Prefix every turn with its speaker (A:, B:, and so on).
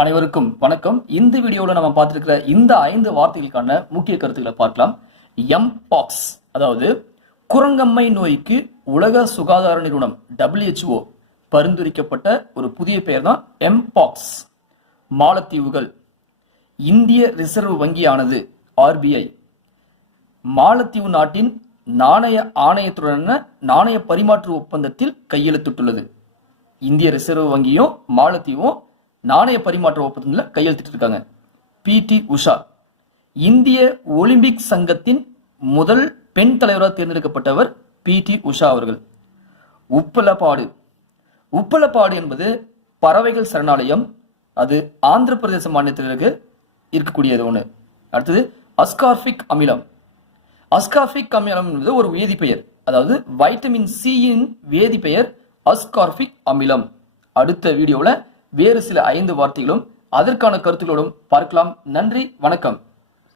A: அனைவருக்கும் வணக்கம். இந்த வீடியோவில் நம்ம பார்த்துருக்கிற இந்த ஐந்து வார்த்தைகளுக்கான முக்கிய கருத்துக்களை பார்க்கலாம். எம் பாக்ஸ் அதாவது குரங்கம்மை நோய்க்கு உலக சுகாதார நிறுவனம் டபிள்யூஹெச்ஓ பரிந்துரைக்கப்பட்ட ஒரு புதிய பெயர் தான் எம் பாக்ஸ் மாலத்தீவுகள் இந்திய ரிசர்வ் வங்கியானது ஆர்பிஐ மாலத்தீவு நாட்டின் நாணய ஆணையத்துடனான நாணய பரிமாற்று ஒப்பந்தத்தில் கையெழுத்திட்டுள்ளது. இந்திய ரிசர்வ் வங்கியும் மாலத்தீவும் நாணய பரிமாற்ற ஒப்பந்தத்தில் கையெழுத்திட்டு இருக்காங்க பிடி உஷா. இந்திய ஒலிம்பிக் சங்கத்தின் முதல் பெண் தலைவராக தேர்ந்தெடுக்கப்பட்டவர் பிடி உஷா அவர்கள். உப்பலப்பாடு உப்பலப்பாடு என்பது பறவைகள் சரணாலயம். அது ஆந்திர பிரதேச மாநிலத்தில் இருக்கு இருக்கக்கூடியது ஒன்று அடுத்தது அஸ்கார்பிக் அமிலம். அஸ்கார்பிக் அமிலம் என்பது ஒரு வேதிப்பெயர் அதாவது வைட்டமின் சியின் வேதிப்பெயர் அஸ்கார்பிக் அமிலம். அடுத்த வீடியோவில் வேறு சில ஐந்து வார்த்தைகளும் அதற்கான கருத்துக்களோடும் பார்க்கலாம். நன்றி வணக்கம்.